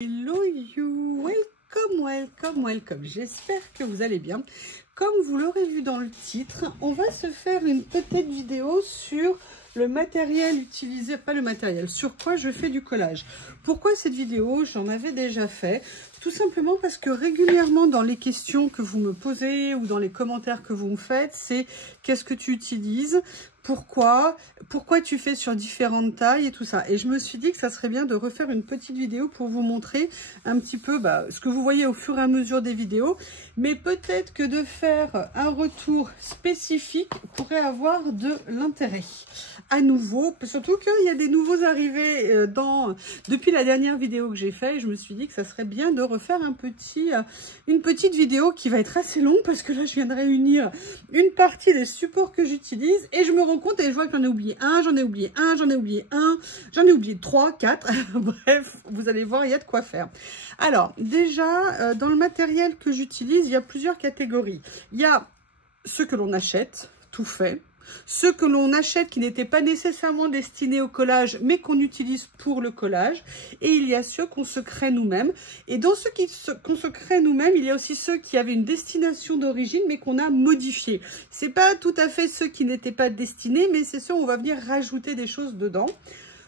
Hello you, welcome, j'espère que vous allez bien. Comme vous l'aurez vu dans le titre, on va se faire une petite vidéo sur le matériel utilisé, pas le matériel, sur quoi je fais du collage. Pourquoi cette vidéo? J'en avais déjà fait, tout simplement parce que régulièrement dans les questions que vous me posez ou dans les commentaires que vous me faites, c'est qu'est-ce que tu utilises ? Pourquoi tu fais sur différentes tailles et tout ça. Et je me suis dit que ça serait bien de refaire une petite vidéo pour vous montrer un petit peu ce que vous voyez au fur et à mesure des vidéos. Mais peut-être que de faire un retour spécifique pourrait avoir de l'intérêt. À nouveau, surtout qu'il y a des nouveaux arrivés depuis la dernière vidéo que j'ai faite. Et je me suis dit que ça serait bien de refaire une petite vidéo qui va être assez longue parce que là, je viens de réunir une partie des supports que j'utilise et je me rends compte et je vois que j'en ai oublié un, j'en ai oublié un, j'en ai oublié un, j'en ai oublié 3, 4. Bref, vous allez voir, il y a de quoi faire. Alors, déjà, dans le matériel que j'utilise, il y a plusieurs catégories. Il y a ceux que l'on achète, tout fait. Ceux que l'on achète qui n'étaient pas nécessairement destinés au collage, mais qu'on utilise pour le collage. Et il y a ceux qu'on se crée nous-mêmes. Et dans ceux qu'on se crée nous-mêmes, il y a aussi ceux qui avaient une destination d'origine, mais qu'on a modifié. C'est pas tout à fait ceux qui n'étaient pas destinés, mais c'est ceux où on va venir rajouter des choses dedans.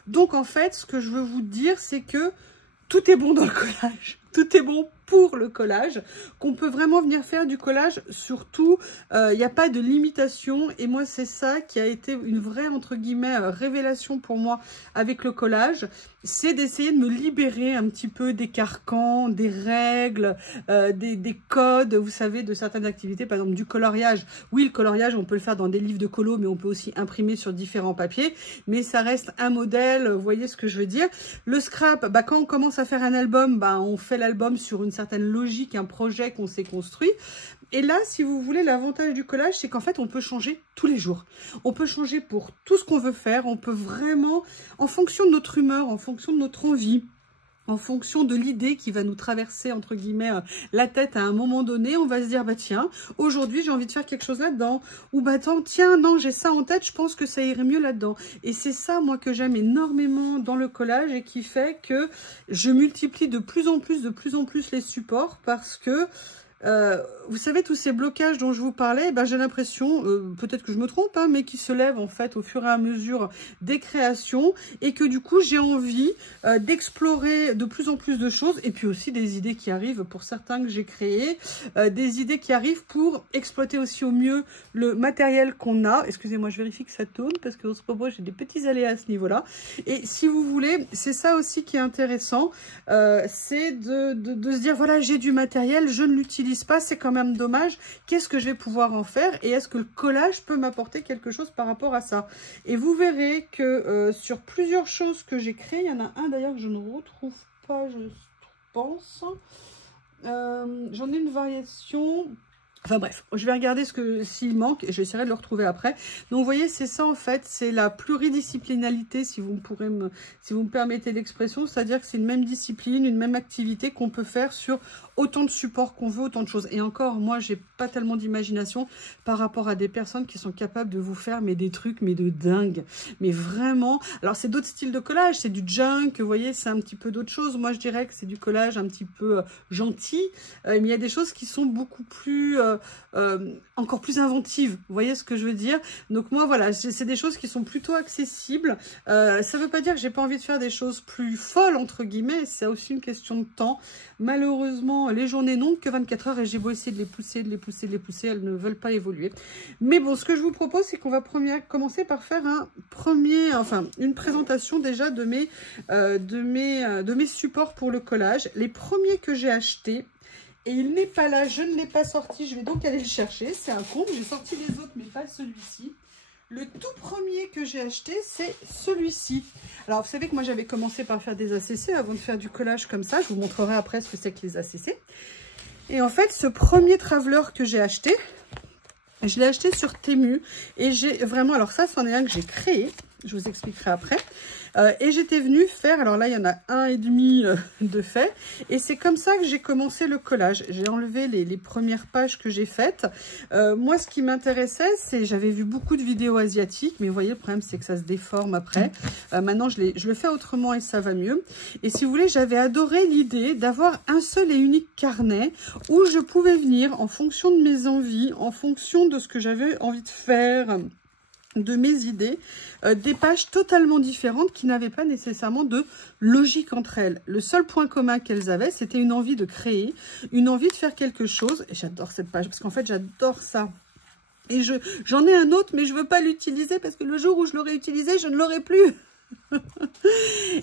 Donc en fait, ce que je veux vous dire, c'est que tout est bon dans le collage. Tout est bon pour le collage, qu'on peut vraiment venir faire du collage. Surtout, il n'y a pas de limitation. Et moi, c'est ça qui a été une vraie, entre guillemets, révélation pour moi avec le collage. C'est d'essayer de me libérer un petit peu des carcans, des règles, des codes, vous savez, de certaines activités. Par exemple, du coloriage. Oui, le coloriage, on peut le faire dans des livres de colo, mais on peut aussi imprimer sur différents papiers. Mais ça reste un modèle, vous voyez ce que je veux dire. Le scrap, quand on commence à faire un album, on fait l'album sur une certaine logique, un projet qu'on s'est construit. Et là, si vous voulez, l'avantage du collage, c'est qu'en fait, on peut changer tous les jours. On peut changer pour tout ce qu'on veut faire. On peut vraiment, en fonction de notre humeur, en fonction de notre envie, en fonction de l'idée qui va nous traverser, entre guillemets, la tête à un moment donné, on va se dire, tiens, aujourd'hui, j'ai envie de faire quelque chose là-dedans. Ou tiens, non, j'ai ça en tête, je pense que ça irait mieux là-dedans. Et c'est ça, moi, que j'aime énormément dans le collage et qui fait que je multiplie de plus en plus les supports parce que vous savez, tous ces blocages dont je vous parlais, j'ai l'impression, peut-être que je me trompe, mais qui se lèvent en fait au fur et à mesure des créations et que du coup j'ai envie d'explorer de plus en plus de choses et puis aussi des idées qui arrivent pour certains que j'ai créés, des idées qui arrivent pour exploiter aussi au mieux le matériel qu'on a. Excusez-moi, je vérifie que ça tourne parce que en ce moment j'ai des petits aléas à ce niveau-là. Et si vous voulez, c'est ça aussi qui est intéressant, c'est de se dire voilà, j'ai du matériel, je ne l'utilise pas, c'est quand même dommage, qu'est-ce que je vais pouvoir en faire et est-ce que le collage peut m'apporter quelque chose par rapport à ça. Et vous verrez que sur plusieurs choses que j'ai créées, il y en a un d'ailleurs que je ne retrouve pas, je pense, j'en ai une variation. Enfin bref, je vais regarder s'il manque et j'essaierai de le retrouver après. Donc vous voyez, c'est ça en fait, c'est la pluridisciplinalité si vous me permettez l'expression, c'est-à-dire que c'est une même discipline, une même activité qu'on peut faire sur autant de supports qu'on veut, autant de choses. Et encore, moi, j'ai pas tellement d'imagination par rapport à des personnes qui sont capables de vous faire des trucs, de dingue. Mais vraiment, alors c'est d'autres styles de collage, c'est du junk, vous voyez, c'est un petit peu d'autres choses. Moi, je dirais que c'est du collage un petit peu gentil, mais il y a des choses qui sont beaucoup plus, encore plus inventives. Vous voyez ce que je veux dire? Donc moi, voilà, c'est des choses qui sont plutôt accessibles. Ça veut pas dire que j'ai pas envie de faire des choses plus folles, entre guillemets, c'est aussi une question de temps. Malheureusement, les journées n'ont que 24 heures et j'ai beau essayer de les pousser, elles ne veulent pas évoluer. Mais bon, ce que je vous propose, c'est qu'on va commencer par faire une présentation déjà de mes supports pour le collage. Les premiers que j'ai achetés, et il n'est pas là, je ne l'ai pas sorti, je vais donc aller le chercher. C'est un comble, j'ai sorti les autres, mais pas celui-ci. Le tout premier que j'ai acheté, c'est celui-ci. Alors, vous savez que moi, j'avais commencé par faire des ACC avant de faire du collage comme ça. Je vous montrerai après ce que c'est que les ACC. Et en fait, ce premier traveler que j'ai acheté, je l'ai acheté sur Temu. Et j'ai vraiment... Alors ça, c'en est un que j'ai créé. Je vous expliquerai après. Et j'étais venue faire, alors là il y en a 1,5 de fait, et c'est comme ça que j'ai commencé le collage. J'ai enlevé les premières pages que j'ai faites. Moi ce qui m'intéressait, c'est, j'avais vu beaucoup de vidéos asiatiques, mais vous voyez le problème c'est que ça se déforme après. Maintenant je le fais autrement et ça va mieux. Et si vous voulez, j'avais adoré l'idée d'avoir un seul et unique carnet où je pouvais venir en fonction de mes envies, en fonction de ce que j'avais envie de faire, de mes idées, des pages totalement différentes qui n'avaient pas nécessairement de logique entre elles. Le seul point commun qu'elles avaient, c'était une envie de créer, une envie de faire quelque chose. Et j'adore cette page parce qu'en fait, j'adore ça. Et j'en ai un autre, mais je ne veux pas l'utiliser parce que le jour où je l'aurai utilisé, je ne l'aurai plus.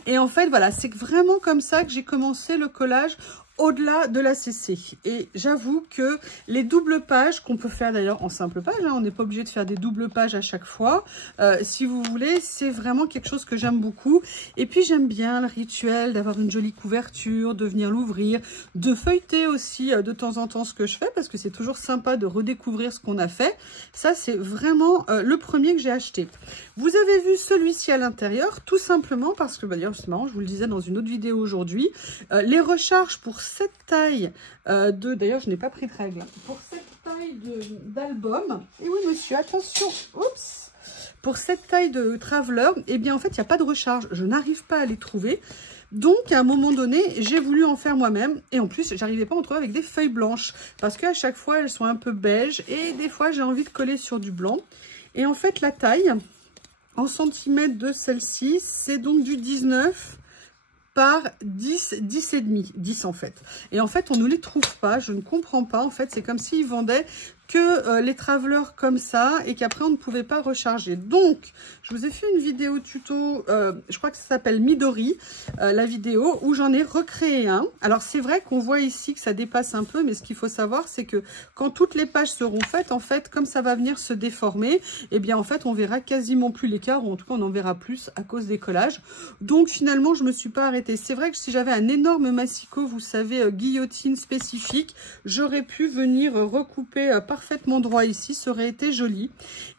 Et en fait, voilà, c'est vraiment comme ça que j'ai commencé le collage au-delà de la CC. Et j'avoue que les doubles pages, qu'on peut faire d'ailleurs en simple page, hein, on n'est pas obligé de faire des doubles pages à chaque fois, si vous voulez, c'est vraiment quelque chose que j'aime beaucoup. Et puis j'aime bien le rituel d'avoir une jolie couverture, de venir l'ouvrir, de feuilleter aussi de temps en temps ce que je fais, parce que c'est toujours sympa de redécouvrir ce qu'on a fait. Ça, c'est vraiment le premier que j'ai acheté. Vous avez vu celui-ci à l'intérieur, tout simplement parce que, bah, d'ailleurs, c'est marrant, je vous le disais dans une autre vidéo aujourd'hui, les recharges pour cette taille d'ailleurs, je n'ai pas pris de règle, pour cette taille d'album, et oui monsieur, attention, oups, pour cette taille de Traveler, eh bien en fait, il n'y a pas de recharge, je n'arrive pas à les trouver. Donc, à un moment donné, j'ai voulu en faire moi-même. Et en plus, j'arrivais pas à en trouver avec des feuilles blanches. Parce qu'à chaque fois, elles sont un peu beige. Et des fois, j'ai envie de coller sur du blanc. Et en fait, la taille, en centimètres de celle-ci, c'est donc du 19 par 10, 10 et demi, 10 en fait. Et en fait, on ne les trouve pas, je ne comprends pas. En fait, c'est comme s'ils vendaient que les travelers comme ça et qu'après on ne pouvait pas recharger. Donc je vous ai fait une vidéo tuto, je crois que ça s'appelle Midori, la vidéo où j'en ai recréé un. Alors c'est vrai qu'on voit ici que ça dépasse un peu, mais ce qu'il faut savoir c'est que quand toutes les pages seront faites, en fait comme ça va venir se déformer, et bien en fait on verra quasiment plus l'écart, ou en tout cas on en verra plus à cause des collages. Donc finalement je me suis pas arrêtée. C'est vrai que si j'avais un énorme massicot, vous savez, guillotine spécifique, j'aurais pu venir recouper parfaitement droit ici, ça aurait été joli.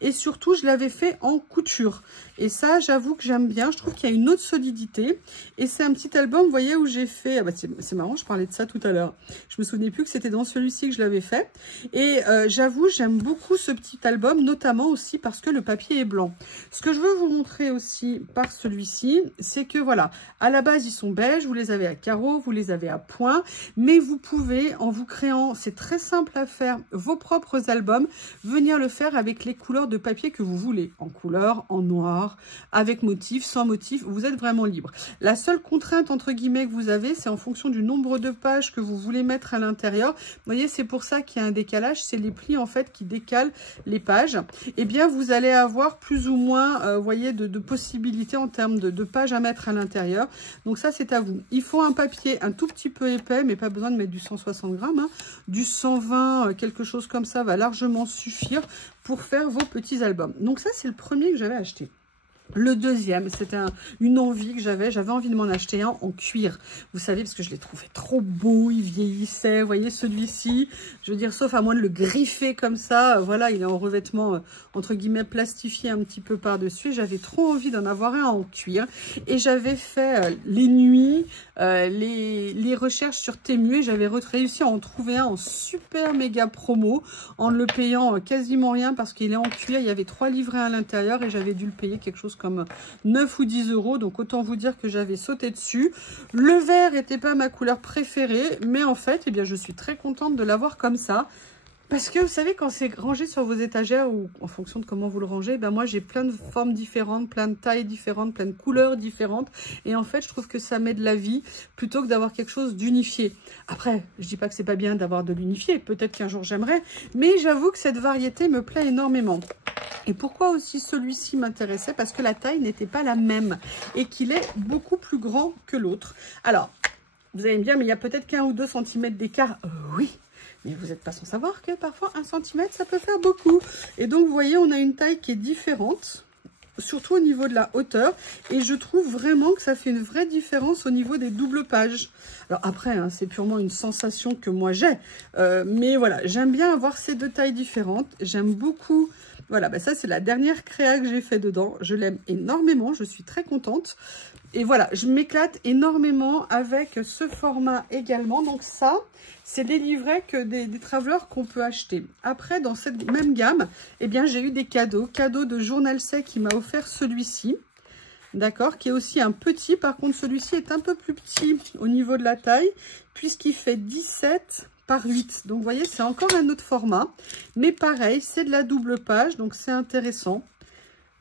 Et surtout, je l'avais fait en couture. Et ça, j'avoue que j'aime bien. Je trouve qu'il y a une autre solidité. Et c'est un petit album, vous voyez, où j'ai fait... Ah bah c'est marrant, je parlais de ça tout à l'heure. Je me souvenais plus que c'était dans celui-ci que je l'avais fait. Et j'avoue, j'aime beaucoup ce petit album, notamment aussi parce que le papier est blanc. Ce que je veux vous montrer aussi par celui-ci, c'est que voilà, à la base, ils sont beiges. Vous les avez à carreaux, vous les avez à points. Mais vous pouvez, en vous créant, c'est très simple à faire, vos propres albums, venir le faire avec les couleurs de papier que vous voulez, en couleur, en noir, avec motif, sans motif, vous êtes vraiment libre. La seule contrainte entre guillemets que vous avez, c'est en fonction du nombre de pages que vous voulez mettre à l'intérieur. Vous voyez, c'est pour ça qu'il y a un décalage, c'est les plis en fait qui décalent les pages. Et bien vous allez avoir plus ou moins, vous voyez, de possibilités en termes de pages à mettre à l'intérieur. Donc ça c'est à vous. Il faut un papier un tout petit peu épais, mais pas besoin de mettre du 160 grammes, hein. Du 120, quelque chose comme ça va largement suffire pour faire vos petits albums. Donc ça, c'est le premier que j'avais acheté. Le deuxième, c'était une envie que j'avais envie de m'en acheter un en cuir. Vous savez, parce que je l'ai trouvé trop beau, il vieillissait. Vous voyez, celui-ci, je veux dire, sauf à moins de le griffer comme ça, voilà, il est en revêtement, entre guillemets, plastifié un petit peu par-dessus. J'avais trop envie d'en avoir un en cuir. Et j'avais fait les nuits, les recherches sur Temu, et j'avais réussi à en trouver un en super méga promo, en le payant quasiment rien, parce qu'il est en cuir. Il y avait 3 livrets à l'intérieur, et j'avais dû le payer quelque chose comme 9 ou 10 euros, donc autant vous dire que j'avais sauté dessus. Le vert n'était pas ma couleur préférée, mais en fait, eh bien, je suis très contente de l'avoir comme ça. Parce que vous savez, quand c'est rangé sur vos étagères, ou en fonction de comment vous le rangez, ben moi j'ai plein de formes différentes, plein de tailles différentes, plein de couleurs différentes. Et en fait, je trouve que ça met de la vie plutôt que d'avoir quelque chose d'unifié. Après, je dis pas que c'est pas bien d'avoir de l'unifié, peut-être qu'un jour j'aimerais, mais j'avoue que cette variété me plaît énormément. Et pourquoi aussi celui-ci m'intéressait? Parce que la taille n'était pas la même et qu'il est beaucoup plus grand que l'autre. Alors, vous allez me dire, mais il y a peut-être qu'1 ou 2 cm d'écart. Oui, mais vous n'êtes pas sans savoir que parfois 1 cm, ça peut faire beaucoup. Et donc, vous voyez, on a une taille qui est différente. surtout au niveau de la hauteur. Et je trouve vraiment que ça fait une vraie différence au niveau des doubles pages. Alors après, hein, c'est purement une sensation que moi j'ai. Mais voilà, j'aime bien avoir ces deux tailles différentes. J'aime beaucoup... Voilà, bah ça c'est la dernière créa que j'ai fait dedans. Je l'aime énormément, je suis très contente. Et voilà, je m'éclate énormément avec ce format également. Donc ça, c'est des livrets que des travelers qu'on peut acheter. Après, dans cette même gamme, eh bien, j'ai eu des cadeaux. Cadeau de Journal C qui m'a offert celui-ci. D'accord, qui est aussi un petit. Par contre, celui-ci est un peu plus petit au niveau de la taille, puisqu'il fait 17 par 8. Donc, vous voyez, c'est encore un autre format. Mais pareil, c'est de la double page, donc c'est intéressant.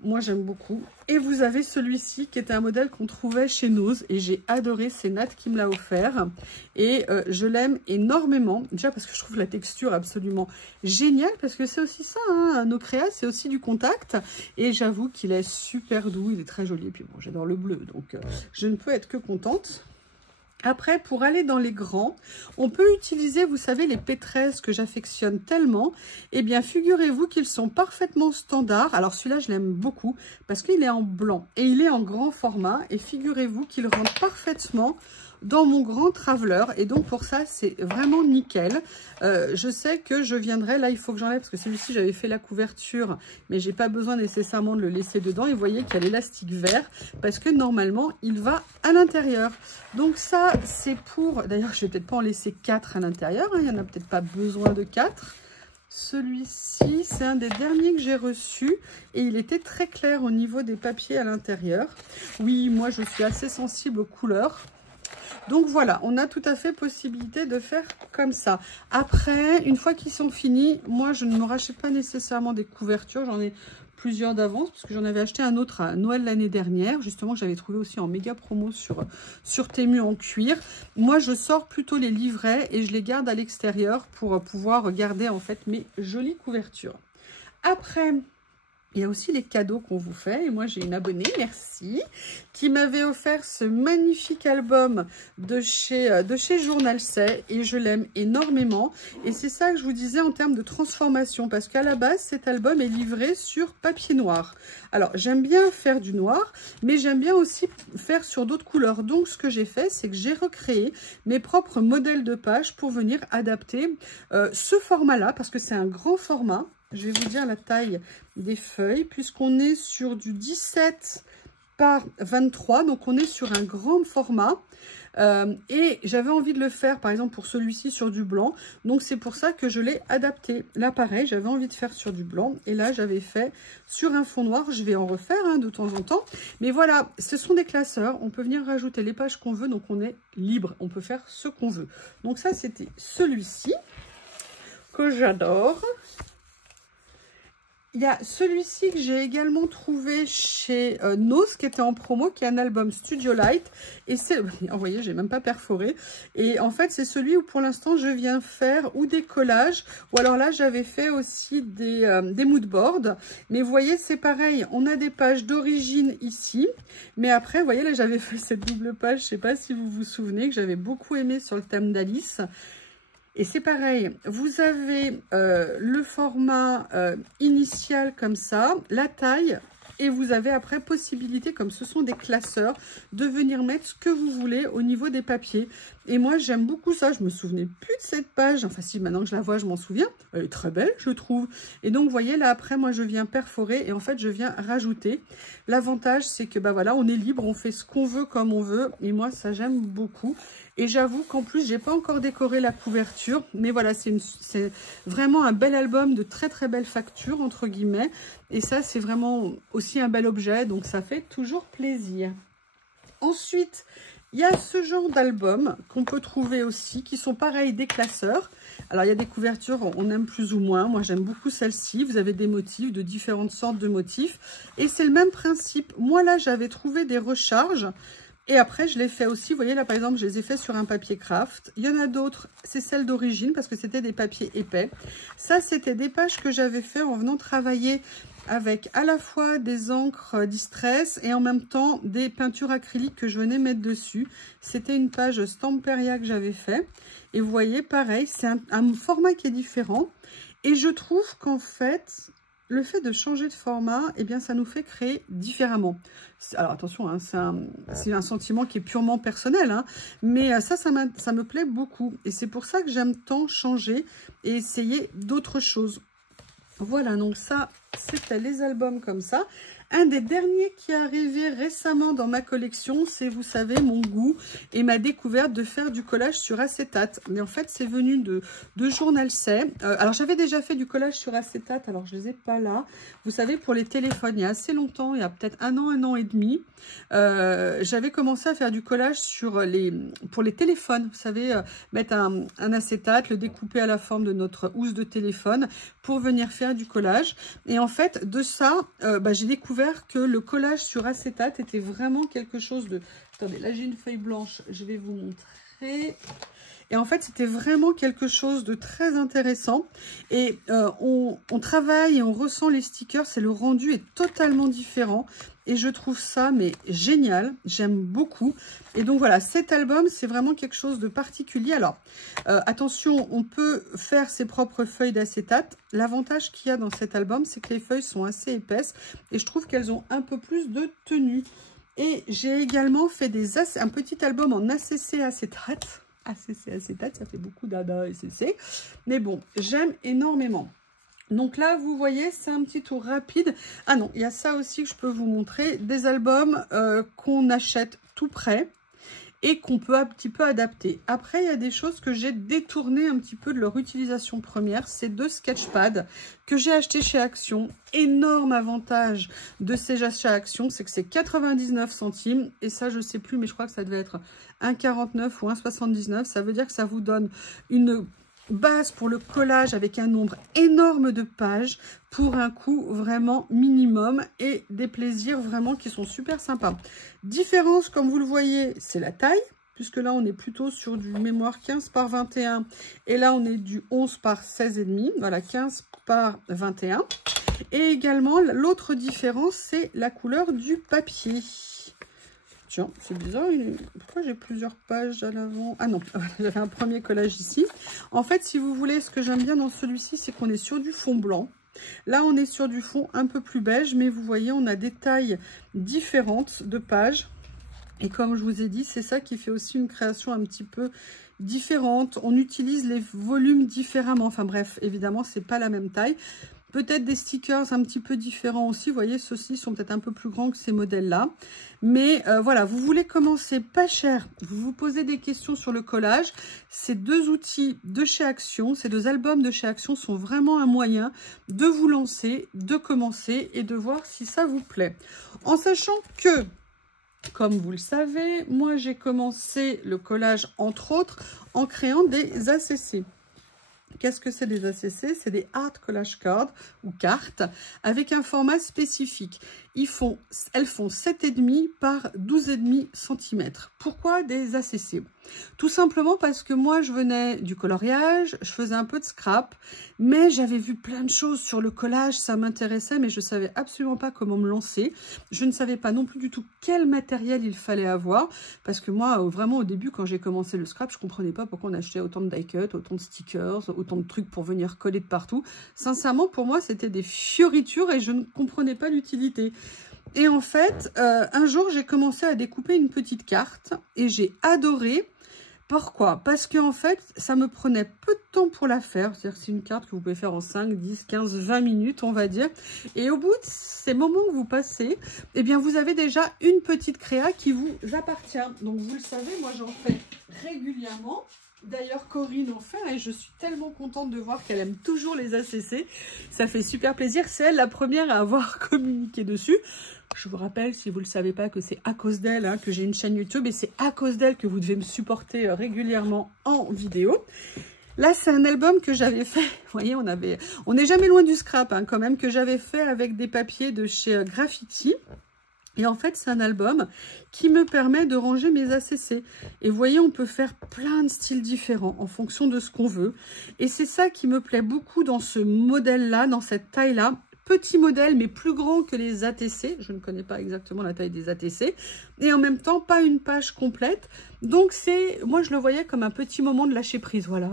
Moi, j'aime beaucoup. Et vous avez celui-ci qui était un modèle qu'on trouvait chez Nose. Et j'ai adoré, c'est Nat qui me l'a offert. Et je l'aime énormément. Déjà parce que je trouve la texture absolument géniale. Parce que c'est aussi ça, hein, nos créas, c'est aussi du contact. Et j'avoue qu'il est super doux, il est très joli. Et puis bon, j'adore le bleu, donc je ne peux être que contente. Après, pour aller dans les grands, on peut utiliser, vous savez, les P13 que j'affectionne tellement. Eh bien, figurez-vous qu'ils sont parfaitement standards. Alors, celui-là, je l'aime beaucoup parce qu'il est en blanc et il est en grand format. Et figurez-vous qu'il rentre parfaitement dans mon grand traveler. Et donc, pour ça, c'est vraiment nickel. Je sais que je viendrai, là, il faut que j'enlève parce que celui-ci, j'avais fait la couverture, mais j'ai pas besoin nécessairement de le laisser dedans. Et vous voyez qu'il y a l'élastique vert parce que normalement, il va à l'intérieur. Donc ça, c'est pour... D'ailleurs, je vais peut-être pas en laisser 4 à l'intérieur. Hein, il n'y en a peut-être pas besoin de 4. Celui-ci, c'est un des derniers que j'ai reçu et il était très clair au niveau des papiers à l'intérieur. Oui, moi, je suis assez sensible aux couleurs. Donc voilà, on a tout à fait possibilité de faire comme ça. Après, une fois qu'ils sont finis, moi, je ne me rachète pas nécessairement des couvertures. J'en ai plusieurs d'avance parce que j'en avais acheté un autre à Noël l'année dernière. Justement, j'avais trouvé aussi en méga promo sur Temu en cuir. Moi, je sors plutôt les livrets et je les garde à l'extérieur pour pouvoir garder en fait mes jolies couvertures. Après... il y a aussi les cadeaux qu'on vous fait. Et moi, j'ai une abonnée, merci, qui m'avait offert ce magnifique album de chez Journal C. Et je l'aime énormément. Et c'est ça que je vous disais en termes de transformation. Parce qu'à la base, cet album est livré sur papier noir. Alors, j'aime bien faire du noir, mais j'aime bien aussi faire sur d'autres couleurs. Donc, ce que j'ai fait, c'est que j'ai recréé mes propres modèles de pages pour venir adapter ce format-là. Parce que c'est un grand format. Je vais vous dire la taille des feuilles, puisqu'on est sur du 17 par 23, donc on est sur un grand format. Et j'avais envie de le faire, par exemple, pour celui-ci sur du blanc. Donc, c'est pour ça que je l'ai adapté. Là, pareil, j'avais envie de faire sur du blanc. Et là, j'avais fait sur un fond noir. Je vais en refaire hein, de temps en temps. Mais voilà, ce sont des classeurs. On peut venir rajouter les pages qu'on veut. Donc, on est libre. On peut faire ce qu'on veut. Donc, ça, c'était celui-ci que j'adore. Il y a celui-ci que j'ai également trouvé chez Nose, qui était en promo, qui est un album Studio Light. Et c'est, vous voyez, j'ai même pas perforé. Et en fait, c'est celui où pour l'instant, je viens faire ou des collages, ou alors là, j'avais fait aussi des moodboards. Mais vous voyez, c'est pareil, on a des pages d'origine ici. Mais après, vous voyez, là, j'avais fait cette double page, je sais pas si vous vous souvenez, que j'avais beaucoup aimé sur le thème d'Alice. Et c'est pareil, vous avez le format initial comme ça, la taille, et vous avez après possibilité, comme ce sont des classeurs, de venir mettre ce que vous voulez au niveau des papiers. Et moi, j'aime beaucoup ça. Je me souvenais plus de cette page. Enfin, si, maintenant que je la vois, je m'en souviens. Elle est très belle, je trouve. Et donc, vous voyez, là, après, moi, je viens perforer et en fait, je viens rajouter. L'avantage, c'est que, bah voilà, on est libre, on fait ce qu'on veut comme on veut. Et moi, ça, j'aime beaucoup. Et j'avoue qu'en plus, j'ai pas encore décoré la couverture. Mais voilà, c'est vraiment un bel album de très, très belle facture, entre guillemets. Et ça, c'est vraiment aussi un bel objet. Donc, ça fait toujours plaisir. Ensuite, il y a ce genre d'albums qu'on peut trouver aussi, qui sont pareils, des classeurs. Alors, il y a des couvertures, on aime plus ou moins. Moi, j'aime beaucoup celle-ci. Vous avez des motifs, de différentes sortes de motifs. Et c'est le même principe. Moi, là, j'avais trouvé des recharges. Et après, je l'ai fait aussi. Vous voyez, là, par exemple, je les ai fait sur un papier craft. Il y en a d'autres, c'est celle d'origine, parce que c'était des papiers épais. Ça, c'était des pages que j'avais fait en venant travailler avec à la fois des encres Distress et en même temps des peintures acryliques que je venais mettre dessus. C'était une page Stamperia que j'avais fait. Et vous voyez, pareil, c'est un format qui est différent. Et je trouve qu'en fait, le fait de changer de format, eh bien, ça nous fait créer différemment. Alors attention, hein, c'est un sentiment qui est purement personnel, hein, mais ça me plaît beaucoup. Et c'est pour ça que j'aime tant changer et essayer d'autres choses. Voilà, donc ça, c'était les albums comme ça. Un des derniers qui est arrivé récemment dans ma collection, c'est, vous savez, mon goût et ma découverte de faire du collage sur acétate. Mais en fait, c'est venu de Journal C. Alors, j'avais déjà fait du collage sur acétate, alors je ne les ai pas là. Vous savez, pour les téléphones, il y a assez longtemps, il y a peut-être un an et demi, j'avais commencé à faire du collage pour les téléphones. Vous savez, mettre un acétate, le découper à la forme de notre housse de téléphone pour venir faire du collage. Et en fait, de ça, j'ai découvert que le collage sur acétate était vraiment quelque chose de... Attendez, là j'ai une feuille blanche, je vais vous montrer. Et en fait, c'était vraiment quelque chose de très intéressant. Et on travaille et on ressent les stickers, et le rendu est totalement différent. Et je trouve ça, mais génial, j'aime beaucoup. Et donc voilà, cet album, c'est vraiment quelque chose de particulier. Alors, attention, on peut faire ses propres feuilles d'acétate. L'avantage qu'il y a dans cet album, c'est que les feuilles sont assez épaisses. Et je trouve qu'elles ont un peu plus de tenue. Et j'ai également fait un petit album en ACC acétate. ACC acétate, ça fait beaucoup d'ADA ACC. Mais bon, j'aime énormément. Donc là, vous voyez, c'est un petit tour rapide. Ah non, il y a ça aussi que je peux vous montrer. Des albums qu'on achète tout prêt et qu'on peut un petit peu adapter. Après, il y a des choses que j'ai détournées un petit peu de leur utilisation première. C'est 2 sketchpads que j'ai achetés chez Action. Énorme avantage de ces achats Action, c'est que c'est 99 centimes. Et ça, je ne sais plus, mais je crois que ça devait être 1,49 ou 1,79. Ça veut dire que ça vous donne une base pour le collage avec un nombre énorme de pages pour un coût vraiment minimum et des plaisirs vraiment qui sont super sympas. Différence, comme vous le voyez, c'est la taille, puisque là on est plutôt sur du mémoire 15 par 21 et là on est du 11 par 16,5, voilà, 15 par 21. Et également l'autre différence, c'est la couleur du papier. Tiens, c'est bizarre, pourquoi j'ai plusieurs pages à l'avant? Ah non, j'avais un premier collage ici. En fait, si vous voulez, ce que j'aime bien dans celui-ci, c'est qu'on est sur du fond blanc. Là, on est sur du fond un peu plus beige, mais vous voyez, on a des tailles différentes de pages. Et comme je vous ai dit, c'est ça qui fait aussi une création un petit peu différente. On utilise les volumes différemment. Enfin bref, évidemment, c'est pas la même taille. Peut-être des stickers un petit peu différents aussi. Vous voyez, ceux-ci sont peut-être un peu plus grands que ces modèles-là. Mais voilà, vous voulez commencer pas cher. Vous vous posez des questions sur le collage. Ces 2 outils de chez Action, ces 2 albums de chez Action sont vraiment un moyen de vous lancer, de commencer et de voir si ça vous plaît. En sachant que, comme vous le savez, moi j'ai commencé le collage entre autres en créant des ACC. Qu'est-ce que c'est des ACC? C'est des Art Collage Cards ou cartes avec un format spécifique. Elles font 7,5 par 12,5 cm. Pourquoi des ACC? Tout simplement parce que moi, je venais du coloriage, je faisais un peu de scrap, mais j'avais vu plein de choses sur le collage, ça m'intéressait, mais je ne savais absolument pas comment me lancer. Je ne savais pas non plus du tout quel matériel il fallait avoir, parce que moi, vraiment, au début, quand j'ai commencé le scrap, je ne comprenais pas pourquoi on achetait autant de die-cut, autant de stickers, autant de trucs pour venir coller de partout. Sincèrement, pour moi, c'était des fioritures et je ne comprenais pas l'utilité. Et en fait, un jour, j'ai commencé à découper une petite carte et j'ai adoré. Pourquoi? Parce que en fait, ça me prenait peu de temps pour la faire. C'est-à-dire que c'est une carte que vous pouvez faire en 5, 10, 15, 20 minutes, on va dire. Et au bout de ces moments que vous passez, eh bien, vous avez déjà une petite créa qui vous appartient. Donc, vous le savez, moi, j'en fais régulièrement. D'ailleurs, Corinne en fait, et je suis tellement contente de voir qu'elle aime toujours les ACC. Ça fait super plaisir. C'est elle la première à avoir communiqué dessus. Je vous rappelle, si vous ne le savez pas, que c'est à cause d'elle hein, que j'ai une chaîne YouTube. Et c'est à cause d'elle que vous devez me supporter régulièrement en vidéo. Là, c'est un album que j'avais fait. Vous voyez, on n'est jamais loin du scrap hein, quand même, que j'avais fait avec des papiers de chez Graffiti. Et en fait, c'est un album qui me permet de ranger mes ACC. Et vous voyez, on peut faire plein de styles différents en fonction de ce qu'on veut. Et c'est ça qui me plaît beaucoup dans ce modèle-là, dans cette taille-là. Petit modèle, mais plus grand que les ATC. Je ne connais pas exactement la taille des ATC. Et en même temps, pas une page complète. Donc, moi, je le voyais comme un petit moment de lâcher prise. Voilà.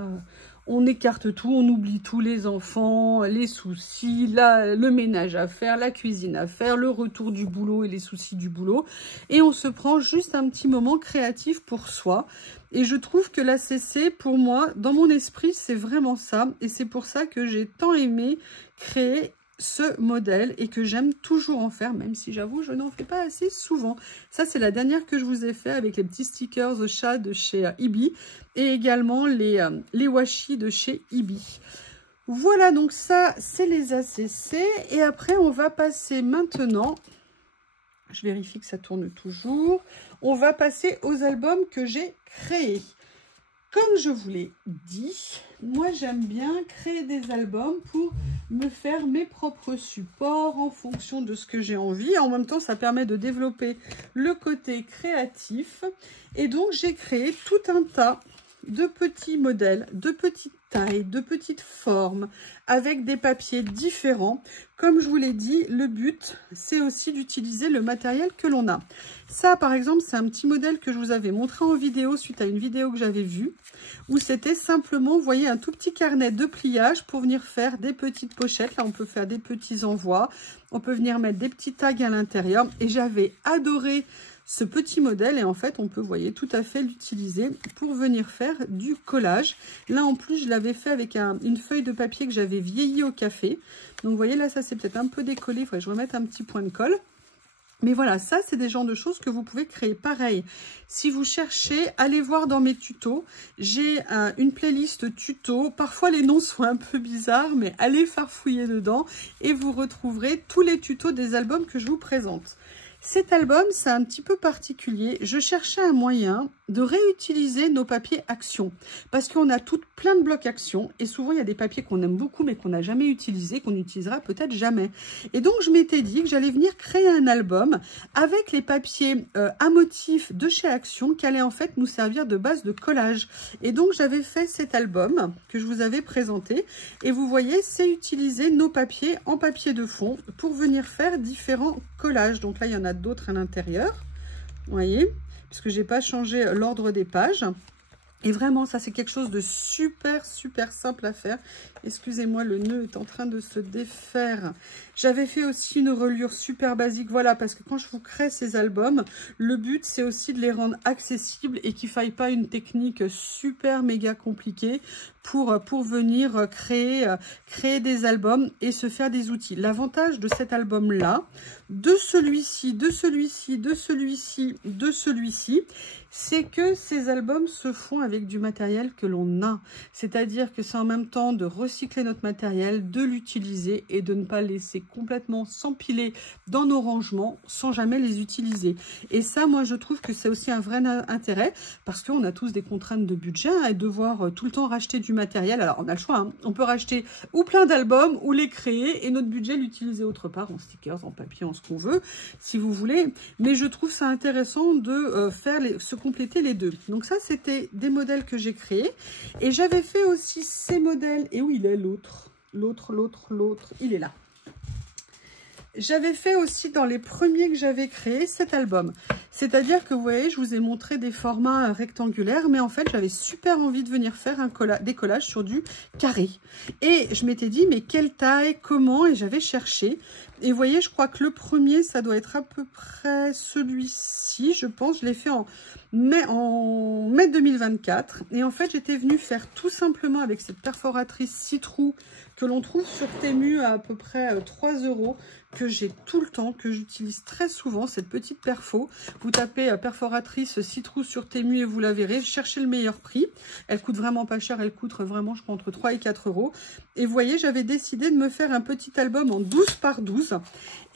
on écarte tout, on oublie tous les enfants, les soucis, le ménage à faire, la cuisine à faire, le retour du boulot et les soucis du boulot. Et on se prend juste un petit moment créatif pour soi. Et je trouve que la CC, pour moi, dans mon esprit, c'est vraiment ça. Et c'est pour ça que j'ai tant aimé créer ce modèle et que j'aime toujours en faire, même si j'avoue je n'en fais pas assez souvent. Ça c'est la dernière que je vous ai fait avec les petits stickers de chat de chez Ibi et également les washi de chez Ibi. Voilà, donc ça c'est les ACC et après on va passer maintenant, je vérifie que ça tourne toujours, on va passer aux albums que j'ai créés. Comme je vous l'ai dit, moi j'aime bien créer des albums pour me faire mes propres supports en fonction de ce que j'ai envie. En même temps, ça permet de développer le côté créatif. Et donc, j'ai créé tout un tas de petits modèles, de petites tailles, de petites formes, avec des papiers différents. Comme je vous l'ai dit, le but, c'est aussi d'utiliser le matériel que l'on a. Ça, par exemple, c'est un petit modèle que je vous avais montré en vidéo suite à une vidéo que j'avais vue, où c'était simplement, vous voyez, un tout petit carnet de pliage pour venir faire des petites pochettes. Là, on peut faire des petits envois, on peut venir mettre des petits tags à l'intérieur. Et j'avais adoré ce petit modèle et en fait, on peut, vous voyez, tout à fait l'utiliser pour venir faire du collage. Là, en plus, je l'avais fait avec une feuille de papier que j'avais vieilli au café. Donc, vous voyez, là, ça, c'est peut-être un peu décollé. Il faudrait que je remette un petit point de colle. Mais voilà, ça, c'est des genres de choses que vous pouvez créer. Pareil, si vous cherchez, allez voir dans mes tutos. J'ai une playlist tuto. Parfois, les noms sont un peu bizarres, mais allez farfouiller dedans et vous retrouverez tous les tutos des albums que je vous présente. Cet album, c'est un petit peu particulier. Je cherchais un moyen de réutiliser nos papiers action. Parce qu'on a plein de blocs action. Et souvent, il y a des papiers qu'on aime beaucoup, mais qu'on n'a jamais utilisés, qu'on n'utilisera peut-être jamais. Et donc, je m'étais dit que j'allais venir créer un album avec les papiers à motif de chez Action qui allaient en fait nous servir de base de collage. Et donc, j'avais fait cet album que je vous avais présenté. Et vous voyez, c'est utiliser nos papiers en papier de fond pour venir faire différents collages. Donc là, il y en a d'autres à l'intérieur, vous voyez, puisque j'ai pas changé l'ordre des pages. Et vraiment, ça, c'est quelque chose de super, super simple à faire. Excusez-moi, le nœud est en train de se défaire. J'avais fait aussi une reliure super basique. Voilà, parce que quand je vous crée ces albums, le but, c'est aussi de les rendre accessibles et qu'il ne faille pas une technique super méga compliquée pour venir créer des albums et se faire des outils. L'avantage de cet album-là, de celui-ci, de celui-ci, de celui-ci, de celui-ci, c'est que ces albums se font avec du matériel que l'on a. C'est-à-dire que c'est en même temps de recycler notre matériel, de l'utiliser et de ne pas laisser complètement s'empiler dans nos rangements sans jamais les utiliser. Et ça, moi, je trouve que c'est aussi un vrai intérêt parce qu'on a tous des contraintes de budget et devoir tout le temps racheter du matériel. Alors, on a le choix, hein. On peut racheter ou plein d'albums ou les créer et notre budget l'utiliser autre part, en stickers, en papier, en ce qu'on veut, si vous voulez. Mais je trouve ça intéressant de se compléter les deux. Donc ça, c'était des modèles que j'ai créés. Et j'avais fait aussi ces modèles. Et où il est l'autre? L'autre, il est là. J'avais fait aussi dans les premiers que j'avais créés cet album. C'est-à-dire que vous voyez, je vous ai montré des formats rectangulaires, mais en fait, j'avais super envie de venir faire des collages sur du carré. Et je m'étais dit, mais quelle taille, comment? Et j'avais cherché. Et vous voyez, je crois que le premier, ça doit être à peu près celui-ci, je pense. Je l'ai fait en mai 2024. Et en fait, j'étais venue faire tout simplement avec cette perforatrice 6 trous que l'on trouve sur Temu à peu près 3 €, que j'ai tout le temps, que j'utilise très souvent, cette petite perfo. Vous tapez perforatrice 6 trous sur Temu et vous la verrez. Cherchez le meilleur prix. Elle coûte vraiment pas cher, elle coûte vraiment, je crois, entre 3 et 4 €. Et vous voyez, j'avais décidé de me faire un petit album en 12 par 12.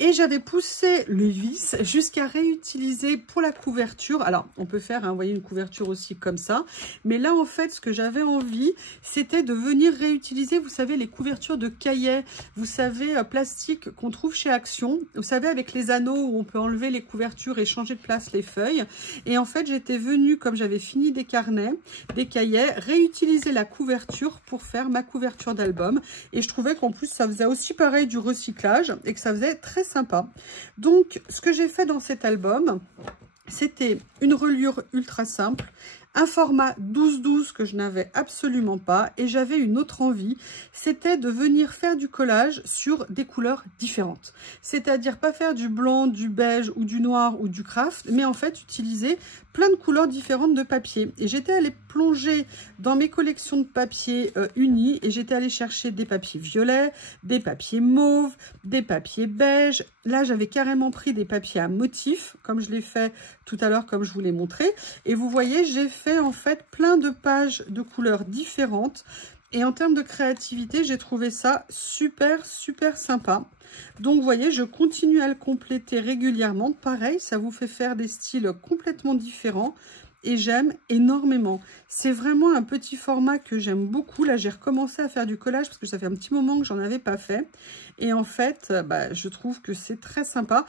Et j'avais poussé le vis jusqu'à réutiliser pour la couverture. Alors, on peut faire, hein, vous voyez, une couverture aussi comme ça. Mais là, en fait, ce que j'avais envie, c'était de venir réutiliser, vous savez, les couvertures de cahiers, vous savez, plastique qu'on trouve chez Action. Vous savez, avec les anneaux où on peut enlever les couvertures et changer de place les feuilles. Et en fait, j'étais venue, comme j'avais fini des carnets, des cahiers, réutiliser la couverture pour faire ma couverture d'album. Et je trouvais qu'en plus, ça faisait aussi pareil du recyclage et que ça faisait très sympa. Donc, ce que j'ai fait dans cet album, c'était une reliure ultra simple un format 12-12 que je n'avais absolument pas et j'avais une autre envie, c'était de venir faire du collage sur des couleurs différentes. C'est-à-dire pas faire du blanc, du beige ou du noir ou du craft, mais en fait utiliser plein de couleurs différentes de papier. Et j'étais allée plonger dans mes collections de papier unis et j'étais allée chercher des papiers violets, des papiers mauves, des papiers beige. Là, j'avais carrément pris des papiers à motifs, comme je l'ai fait tout à l'heure, comme je vous l'ai montré. Et vous voyez, j'ai fait en fait plein de pages de couleurs différentes. Et en termes de créativité, j'ai trouvé ça super, super sympa. Donc, vous voyez, je continue à le compléter régulièrement. Pareil, ça vous fait faire des styles complètement différents. Et j'aime énormément. C'est vraiment un petit format que j'aime beaucoup. Là, j'ai recommencé à faire du collage parce que ça fait un petit moment que j'en avais pas fait. Et en fait, je trouve que c'est très sympa.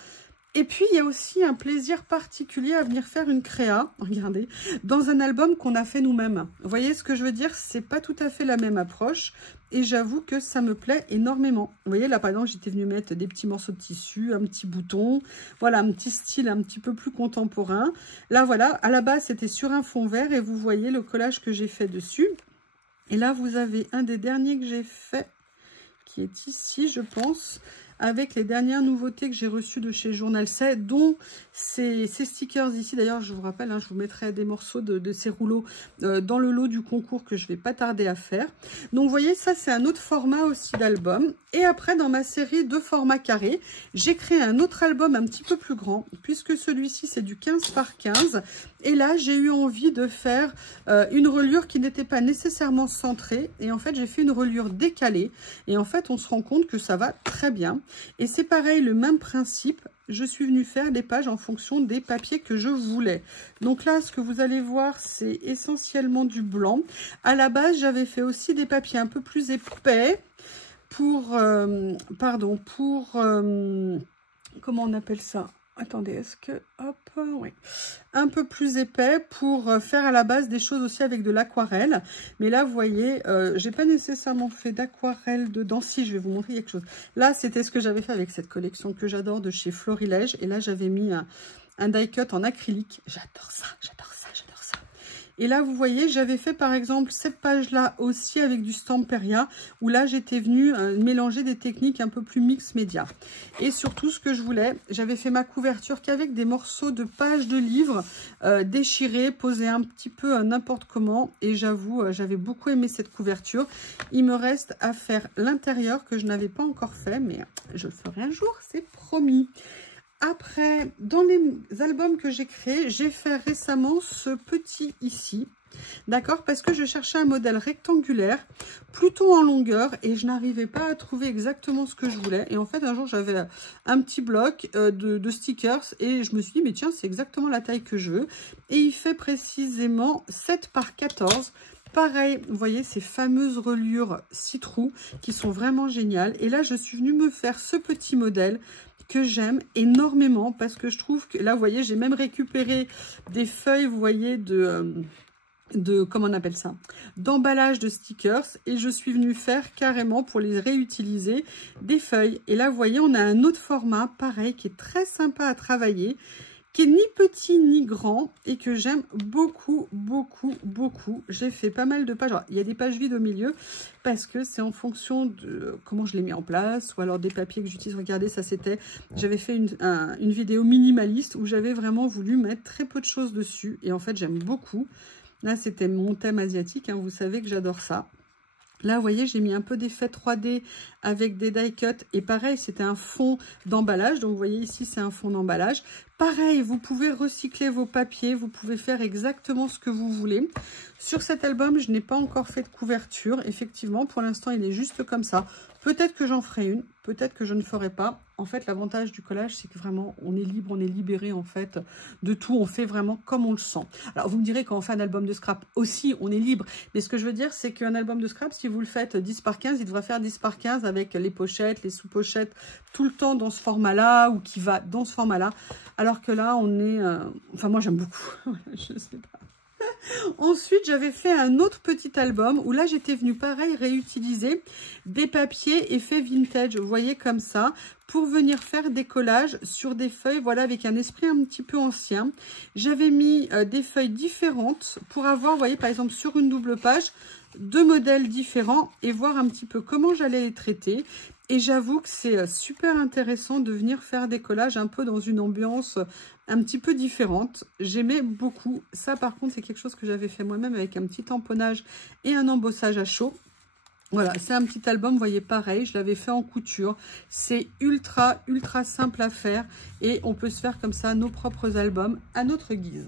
Et puis, il y a aussi un plaisir particulier à venir faire une créa, regardez, dans un album qu'on a fait nous-mêmes. Vous voyez ce que je veux dire? C'est pas tout à fait la même approche. Et j'avoue que ça me plaît énormément. Vous voyez, là, par exemple, j'étais venue mettre des petits morceaux de tissu, un petit bouton. Voilà, un petit style un petit peu plus contemporain. Là, voilà, à la base, c'était sur un fond vert. Et vous voyez le collage que j'ai fait dessus. Et là, vous avez un des derniers que j'ai fait, qui est ici, je pense, avec les dernières nouveautés que j'ai reçues de chez Journal C, dont ces stickers ici. D'ailleurs, je vous rappelle, je vous mettrai des morceaux de ces rouleaux dans le lot du concours que je vais pas tarder à faire. Donc, vous voyez, ça, c'est un autre format aussi d'album. Et après, dans ma série de format carré, j'ai créé un autre album un petit peu plus grand, puisque celui-ci, c'est du 15 par 15. Et là, j'ai eu envie de faire une reliure qui n'était pas nécessairement centrée. Et en fait, j'ai fait une reliure décalée. Et en fait, on se rend compte que ça va très bien. Et c'est pareil, le même principe. Je suis venue faire des pages en fonction des papiers que je voulais. Donc là, ce que vous allez voir, c'est essentiellement du blanc. À la base, j'avais fait aussi des papiers un peu plus épais pour... comment on appelle ça? Attendez, est-ce que... Hop, oui. Un peu plus épais pour faire à la base des choses aussi avec de l'aquarelle. Mais là, vous voyez, j'ai pas nécessairement fait d'aquarelle dedans. Si, je vais vous montrer quelque chose. Là, c'était ce que j'avais fait avec cette collection que j'adore de chez Florilège. Et là, j'avais mis un die cut en acrylique. J'adore ça, j'adore ça, j'adore ça. Et là, vous voyez, j'avais fait par exemple cette page-là aussi avec du Stamperia, où là, j'étais venue mélanger des techniques un peu plus mix média. Et surtout, ce que je voulais, j'avais fait ma couverture qu'avec des morceaux de pages de livres déchirés, posés un petit peu n'importe comment. Et j'avoue, j'avais beaucoup aimé cette couverture. Il me reste à faire l'intérieur que je n'avais pas encore fait, mais je le ferai un jour, c'est promis. Après, dans les albums que j'ai créés, j'ai fait récemment ce petit ici, d'accord? Parce que je cherchais un modèle rectangulaire, plutôt en longueur, et je n'arrivais pas à trouver exactement ce que je voulais. Et en fait, un jour, j'avais un petit bloc de stickers, et je me suis dit, mais tiens, c'est exactement la taille que je veux. Et il fait précisément 7 par 14. Pareil, vous voyez ces fameuses reliures citrou qui sont vraiment géniales. Et là, je suis venue me faire ce petit modèle que j'aime énormément parce que je trouve que là, vous voyez, j'ai même récupéré des feuilles, vous voyez, comment on appelle ça, d'emballage de stickers, et je suis venue faire carrément pour les réutiliser des feuilles. Et là, vous voyez, on a un autre format, pareil, qui est très sympa à travailler, qui est ni petit ni grand et que j'aime beaucoup, beaucoup, beaucoup. J'ai fait pas mal de pages. Alors, il y a des pages vides au milieu parce que c'est en fonction de comment je les mets en place ou alors des papiers que j'utilise. Regardez, ça c'était... J'avais fait une vidéo minimaliste où j'avais vraiment voulu mettre très peu de choses dessus et en fait, j'aime beaucoup. Là, c'était mon thème asiatique. Hein, vous savez que j'adore ça. Là, vous voyez, j'ai mis un peu d'effet 3D avec des die cuts. Et pareil, c'était un fond d'emballage. Donc, vous voyez ici, c'est un fond d'emballage. Pareil, vous pouvez recycler vos papiers. Vous pouvez faire exactement ce que vous voulez. Sur cet album, je n'ai pas encore fait de couverture. Effectivement, pour l'instant, il est juste comme ça. Peut-être que j'en ferai une. Peut-être que je ne ferai pas. En fait, l'avantage du collage, c'est que vraiment, on est libre, on est libéré, en fait, de tout. On fait vraiment comme on le sent. Alors, vous me direz, quand on fait un album de scrap aussi, on est libre. Mais ce que je veux dire, c'est qu'un album de scrap, si vous le faites 10 par 15, il devrait faire 10 par 15 avec les pochettes, les sous-pochettes, tout le temps dans ce format-là ou qui va dans ce format-là. Alors que là, on est... Enfin, moi, j'aime beaucoup. Je sais pas. Ensuite, j'avais fait un autre petit album où là, j'étais venue pareil réutiliser des papiers effet vintage, vous voyez comme ça, pour venir faire des collages sur des feuilles, voilà, avec un esprit un petit peu ancien. J'avais mis des feuilles différentes pour avoir, vous voyez, par exemple, sur une double page, 2 modèles différents et voir un petit peu comment j'allais les traiter. Et j'avoue que c'est super intéressant de venir faire des collages un peu dans une ambiance un petit peu différente. J'aimais beaucoup. Ça, par contre, c'est quelque chose que j'avais fait moi-même avec un petit tamponnage et un embossage à chaud. Voilà, c'est un petit album, vous voyez, pareil, je l'avais fait en couture. C'est ultra, ultra simple à faire et on peut se faire comme ça nos propres albums à notre guise.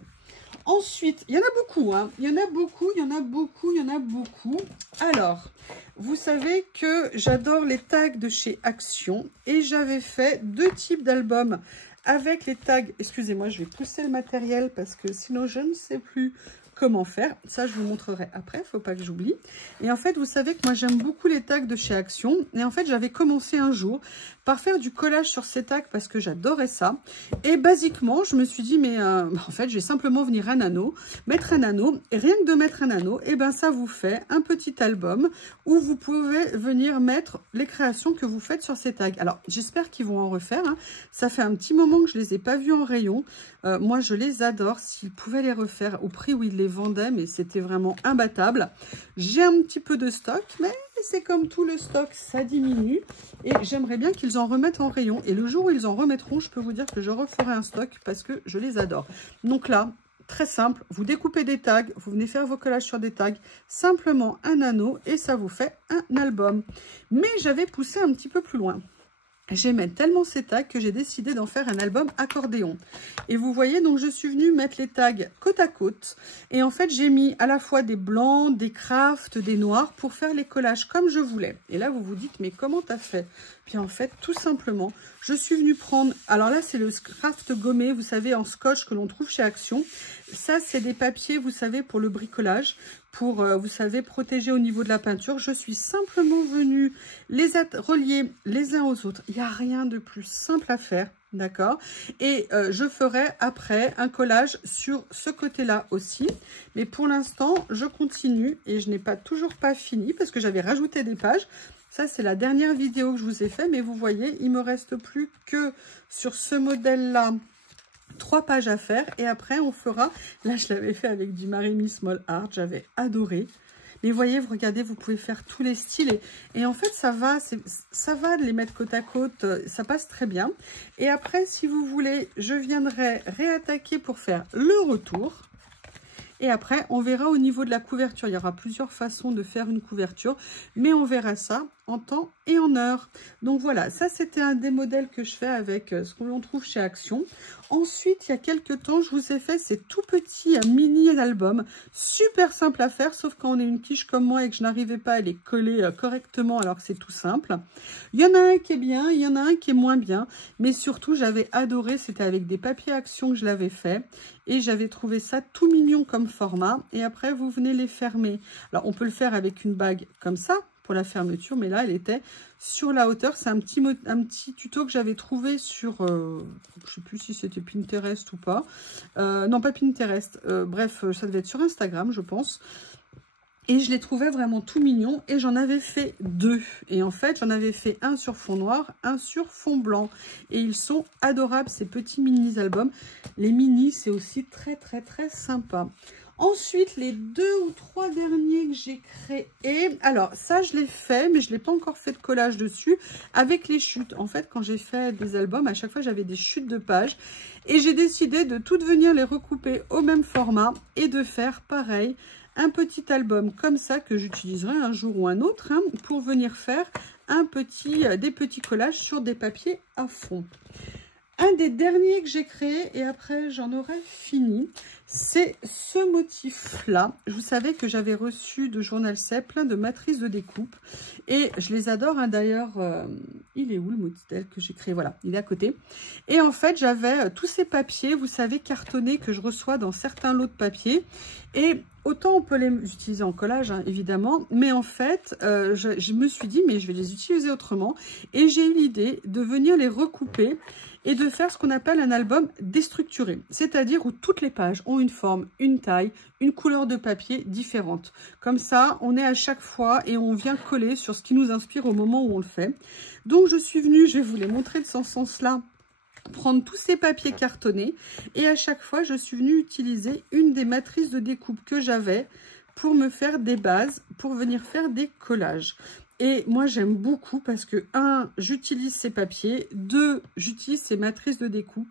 Ensuite, il y en a beaucoup, hein. Il y en a beaucoup, il y en a beaucoup, il y en a beaucoup. Alors, vous savez que j'adore les tags de chez Action et j'avais fait 2 types d'albums avec les tags. Excusez-moi, je vais pousser le matériel parce que sinon je ne sais plus comment faire. Ça, je vous montrerai après, il ne faut pas que j'oublie. Et en fait, vous savez que moi, j'aime beaucoup les tags de chez Action. Et en fait, j'avais commencé un jour par faire du collage sur ces tags parce que j'adorais ça. Et basiquement, je me suis dit, mais en fait, je vais simplement venir mettre un anneau. Et rien que de mettre un anneau, et ben ça vous fait un petit album où vous pouvez venir mettre les créations que vous faites sur ces tags. Alors, j'espère qu'ils vont en refaire, hein. Ça fait un petit moment que je ne les ai pas vus en rayon. Moi, je les adore. S'ils pouvaient les refaire au prix où ils les vendaient, mais c'était vraiment imbattable. J'ai un petit peu de stock, mais c'est comme tout le stock, ça diminue. Et j'aimerais bien qu'ils en remettent en rayon. Et le jour où ils en remettront, je peux vous dire que je referai un stock parce que je les adore. Donc là, très simple, vous découpez des tags, vous venez faire vos collages sur des tags, simplement un anneau et ça vous fait un album. Mais j'avais poussé un petit peu plus loin. J'aimais tellement ces tags que j'ai décidé d'en faire un album accordéon. Et vous voyez, donc je suis venue mettre les tags côte à côte. Et en fait, j'ai mis à la fois des blancs, des crafts, des noirs pour faire les collages comme je voulais. Et là, vous vous dites, mais comment t'as fait? Puis en fait, tout simplement, je suis venue prendre... Alors là, c'est le craft gommé, vous savez, en scotch que l'on trouve chez Action. Ça, c'est des papiers, vous savez, pour le bricolage, pour, vous savez, protéger au niveau de la peinture. Je suis simplement venue les relier les uns aux autres. Il n'y a rien de plus simple à faire, d'accord? Et je ferai après un collage sur ce côté-là aussi. Mais pour l'instant, je continue et je n'ai toujours pas fini parce que j'avais rajouté des pages. Ça, c'est la dernière vidéo que je vous ai fait, mais vous voyez, il me reste plus que sur ce modèle-là 3 pages à faire. Et après, on fera... Là, je l'avais fait avec du Marimi Small Art, j'avais adoré. Mais vous voyez, vous regardez, vous pouvez faire tous les styles. Et en fait, ça va de les mettre côte à côte, ça passe très bien. Et après, si vous voulez, je viendrai réattaquer pour faire le retour. Et après, on verra au niveau de la couverture. Il y aura plusieurs façons de faire une couverture, mais on verra ça en temps et en heure. Donc voilà, ça c'était un des modèles que je fais avec ce que l'on trouve chez Action. Ensuite, il y a quelques temps, je vous ai fait ces tout petits mini albums, super simple à faire, sauf quand on est une quiche comme moi et que je n'arrivais pas à les coller correctement alors que c'est tout simple. Il y en a un qui est bien, il y en a un qui est moins bien, mais surtout j'avais adoré, c'était avec des papiers Action que je l'avais fait et j'avais trouvé ça tout mignon comme format. Et après, vous venez les fermer. Alors, on peut le faire avec une bague comme ça, pour la fermeture, mais là elle était sur la hauteur. C'est un petit tuto que j'avais trouvé sur je sais plus si c'était Pinterest ou pas, non pas Pinterest, bref ça devait être sur Instagram je pense, et je les trouvais vraiment tout mignons et j'en avais fait 2 et en fait j'en avais fait un sur fond noir, un sur fond blanc et ils sont adorables ces petits mini albums. Les mini c'est aussi très sympa. Ensuite, les 2 ou 3 derniers que j'ai créés, alors ça je l'ai fait, mais je ne l'ai pas encore fait de collage dessus, avec les chutes. En fait, quand j'ai fait des albums, à chaque fois j'avais des chutes de pages. Et j'ai décidé de toutes venir les recouper au même format et de faire pareil, un petit album comme ça que j'utiliserai un jour ou un autre hein, pour venir faire des petits collages sur des papiers à fond. Un des derniers que j'ai créé, et après j'en aurai fini, c'est ce motif-là. Vous savez que j'avais reçu de Journal C plein de matrices de découpe. Et je les adore, hein. D'ailleurs, il est où le motif que j'ai créé? Voilà, il est à côté. Et en fait, j'avais tous ces papiers, vous savez, cartonnés que je reçois dans certains lots de papier. Et autant on peut les utiliser en collage, hein, évidemment. Mais en fait, je me suis dit, mais je vais les utiliser autrement. Et j'ai eu l'idée de venir les recouper et de faire ce qu'on appelle un album déstructuré, c'est-à-dire où toutes les pages ont une forme, une taille, une couleur de papier différente. Comme ça, on est à chaque fois et on vient coller sur ce qui nous inspire au moment où on le fait. Donc, je suis venue, je vais vous les montrer de ce sens-là, prendre tous ces papiers cartonnés et à chaque fois, je suis venue utiliser une des matrices de découpe que j'avais pour me faire des bases, pour venir faire des collages. Et moi, j'aime beaucoup parce que, 1, j'utilise ces papiers, 2, j'utilise ces matrices de découpe.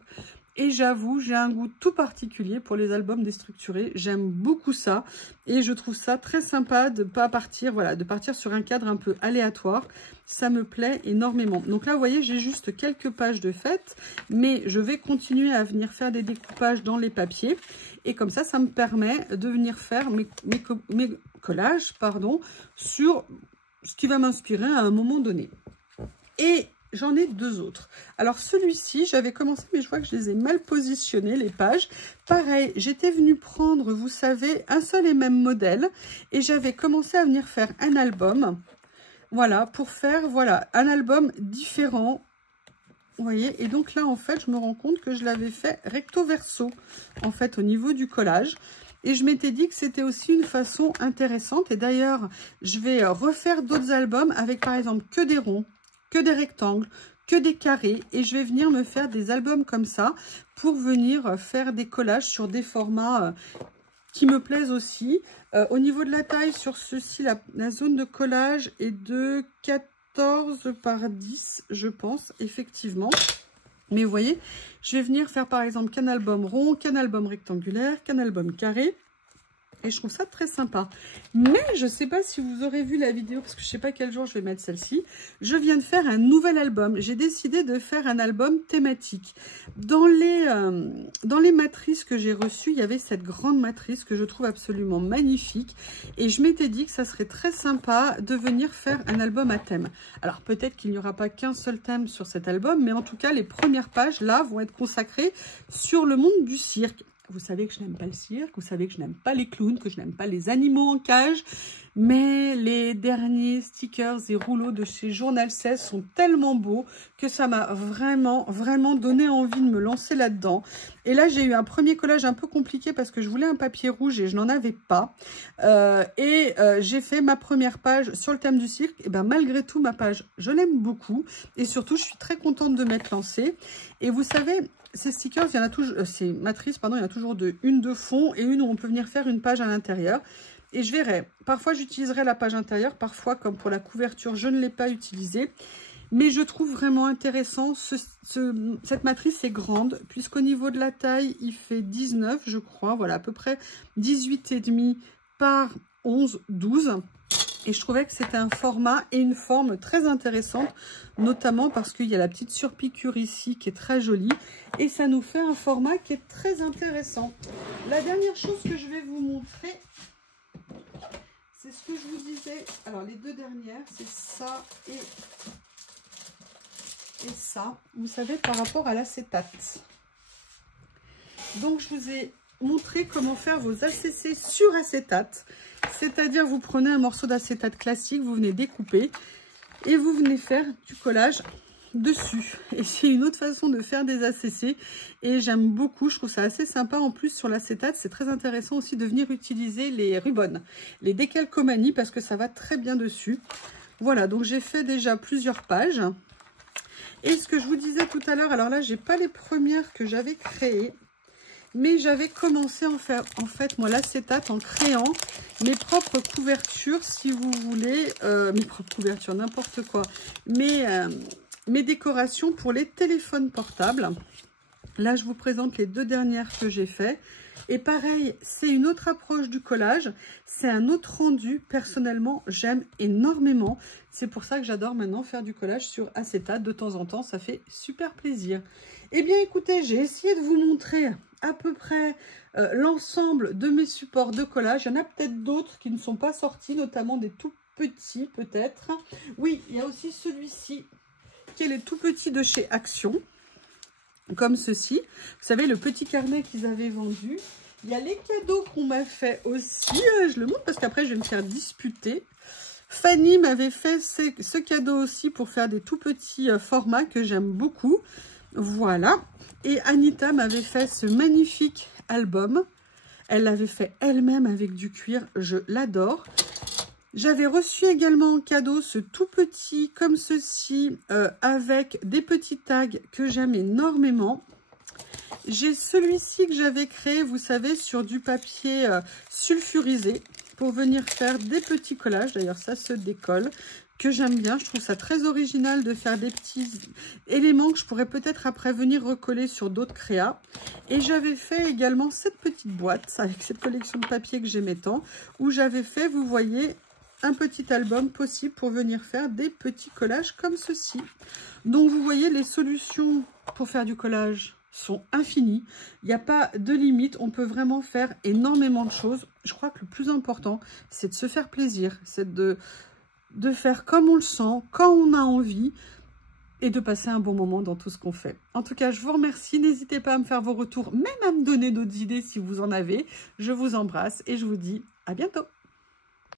Et j'avoue, j'ai un goût tout particulier pour les albums déstructurés. J'aime beaucoup ça. Et je trouve ça très sympa de pas partir, voilà, de partir sur un cadre un peu aléatoire. Ça me plaît énormément. Donc là, vous voyez, j'ai juste quelques pages de fête. Mais je vais continuer à venir faire des découpages dans les papiers. Et comme ça me permet de venir faire mes collages, pardon, sur ce qui va m'inspirer à un moment donné. Et j'en ai 2 autres. Alors celui-ci, j'avais commencé, mais je vois que je les ai mal positionnés, les pages. Pareil, j'étais venue prendre, vous savez, un seul et même modèle. Et j'avais commencé à venir faire un album. Voilà, pour faire, voilà, un album différent. Vous voyez, et donc là, en fait, je me rends compte que je l'avais fait recto verso, en fait, au niveau du collage. Et je m'étais dit que c'était aussi une façon intéressante. Et d'ailleurs, je vais refaire d'autres albums avec, par exemple, que des ronds, que des rectangles, que des carrés. Et je vais venir me faire des albums comme ça pour venir faire des collages sur des formats qui me plaisent aussi. Au niveau de la taille, sur ceci, la zone de collage est de 14 par 10, je pense, effectivement. Mais vous voyez, je vais venir faire par exemple qu'un album rond, qu'un album rectangulaire, qu'un album carré. Et je trouve ça très sympa. Mais je ne sais pas si vous aurez vu la vidéo, parce que je ne sais pas quel jour je vais mettre celle-ci. Je viens de faire un nouvel album. J'ai décidé de faire un album thématique. Dans les matrices que j'ai reçues, il y avait cette grande matrice que je trouve absolument magnifique. Et je m'étais dit que ça serait très sympa de venir faire un album à thème. Alors peut-être qu'il n'y aura pas qu'un seul thème sur cet album, mais en tout cas, les premières pages, là, vont être consacrées sur le monde du cirque. Vous savez que je n'aime pas le cirque, vous savez que je n'aime pas les clowns, que je n'aime pas les animaux en cage. Mais les derniers stickers et rouleaux de chez Journal 16 sont tellement beaux que ça m'a vraiment donné envie de me lancer là-dedans. Et là, j'ai eu un premier collage un peu compliqué parce que je voulais un papier rouge et je n'en avais pas. J'ai fait ma première page sur le thème du cirque. Et ben malgré tout, ma page, je l'aime beaucoup. Et surtout, je suis très contente de m'être lancée. Et vous savez... Ces stickers, il y en a toujours, ces matrices, pardon, il y en a toujours une de fond et une où on peut venir faire une page à l'intérieur. Et je verrai. Parfois, j'utiliserai la page intérieure. Parfois, comme pour la couverture, je ne l'ai pas utilisée. Mais je trouve vraiment intéressant. Cette matrice est grande, puisqu'au niveau de la taille, il fait 19, je crois. Voilà, à peu près 18,5 par 11, 12. Et je trouvais que c'était un format et une forme très intéressante, notamment parce qu'il y a la petite surpiqûre ici qui est très jolie. Et ça nous fait un format qui est très intéressant. La dernière chose que je vais vous montrer, c'est ce que je vous disais. Alors les 2 dernières, c'est ça et ça. Vous savez, par rapport à l'acétate. Donc je vous ai montré comment faire vos ACC sur acétate. C'est-à-dire, vous prenez un morceau d'acétate classique, vous venez découper et vous venez faire du collage dessus. Et c'est une autre façon de faire des ACC et j'aime beaucoup, je trouve ça assez sympa. En plus, sur l'acétate, c'est très intéressant aussi de venir utiliser les ribbons, les décalcomanies, parce que ça va très bien dessus. Voilà, donc j'ai fait déjà plusieurs pages. Et ce que je vous disais tout à l'heure, alors là, j'ai pas les premières que j'avais créées. Mais j'avais commencé en fait, moi, l'acétate en créant mes propres couvertures, si vous voulez. Mes propres couvertures, n'importe quoi. Mes décorations pour les téléphones portables. Là, je vous présente les 2 dernières que j'ai fait. Et pareil, c'est une autre approche du collage. C'est un autre rendu. Personnellement, j'aime énormément. C'est pour ça que j'adore maintenant faire du collage sur acétate. De temps en temps, ça fait super plaisir. Eh bien, écoutez, j'ai essayé de vous montrer à peu près l'ensemble de mes supports de collage. Il y en a peut-être d'autres qui ne sont pas sortis, notamment des tout petits peut-être. Oui, il y a aussi celui-ci qui est les tout petits de chez Action, comme ceci. Vous savez, le petit carnet qu'ils avaient vendu. Il y a les cadeaux qu'on m'a fait aussi. Je le montre parce qu'après, je vais me faire disputer. Fanny m'avait fait ce cadeau aussi pour faire des tout petits formats que j'aime beaucoup. Voilà. Et Anita m'avait fait ce magnifique album. Elle l'avait fait elle-même avec du cuir. Je l'adore. J'avais reçu également en cadeau ce tout petit comme ceci avec des petits tags que j'aime énormément. J'ai celui-ci que j'avais créé, vous savez, sur du papier sulfurisé pour venir faire des petits collages. D'ailleurs, ça se décolle, que j'aime bien. Je trouve ça très original de faire des petits éléments que je pourrais peut-être après venir recoller sur d'autres créas. Et j'avais fait également cette petite boîte avec cette collection de papier que j'aimais tant, où j'avais fait, vous voyez, un petit album possible pour venir faire des petits collages comme ceci. Donc, vous voyez, les solutions pour faire du collage sont infinies. Il n'y a pas de limite. On peut vraiment faire énormément de choses. Je crois que le plus important, c'est de se faire plaisir. C'est de faire comme on le sent, quand on a envie, et de passer un bon moment dans tout ce qu'on fait. En tout cas, je vous remercie. N'hésitez pas à me faire vos retours, même à me donner d'autres idées si vous en avez. Je vous embrasse et je vous dis à bientôt.